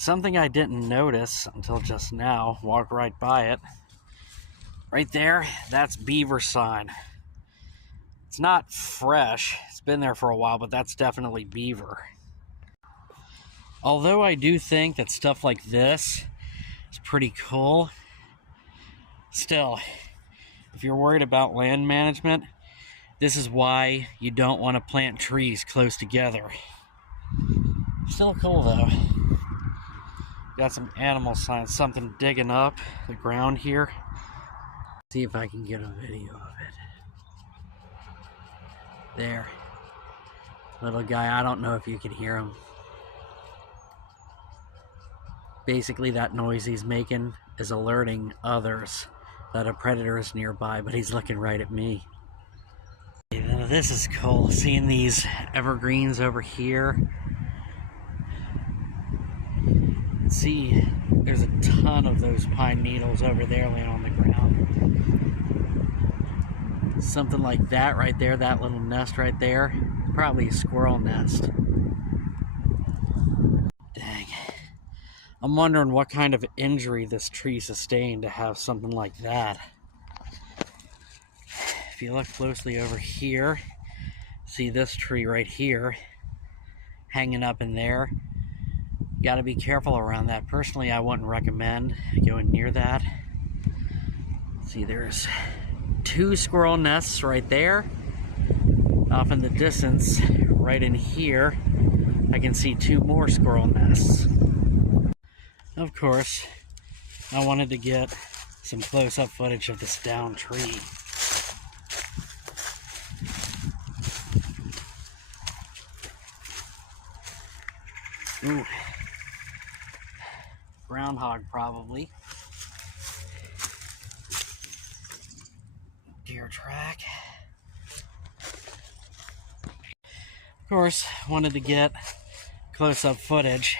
Something I didn't notice until just now, walked right by it. Right there, that's beaver sign. It's not fresh, it's been there for a while, but that's definitely beaver. Although I do think that stuff like this is pretty cool, still, if you're worried about land management, this is why you don't want to plant trees close together. Still cool though. Got some animal signs, something digging up the ground here. See if I can get a video of it. There. Little guy, I don't know if you can hear him. Basically that noise he's making is alerting others that a predator is nearby, but he's looking right at me. This is cool, seeing these evergreens over here. See, there's a ton of those pine needles over there laying on the ground. Something like that right there, that little nest right there, probably a squirrel nest. Dang. I'm wondering what kind of injury this tree sustained to have something like that. If you look closely over here, see this tree right here hanging up in there. You got to be careful around that. Personally, I wouldn't recommend going near that. See, there's 2 squirrel nests right there. Off in the distance, right in here, I can see 2 more squirrel nests. Of course, I wanted to get some close-up footage of this downed tree. Ooh. Groundhog, probably. Deer track. Of course, wanted to get close-up footage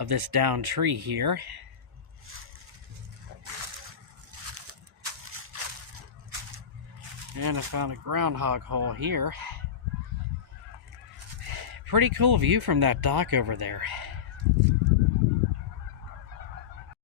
of this downed tree here. And I found a groundhog hole here. Pretty cool view from that dock over there.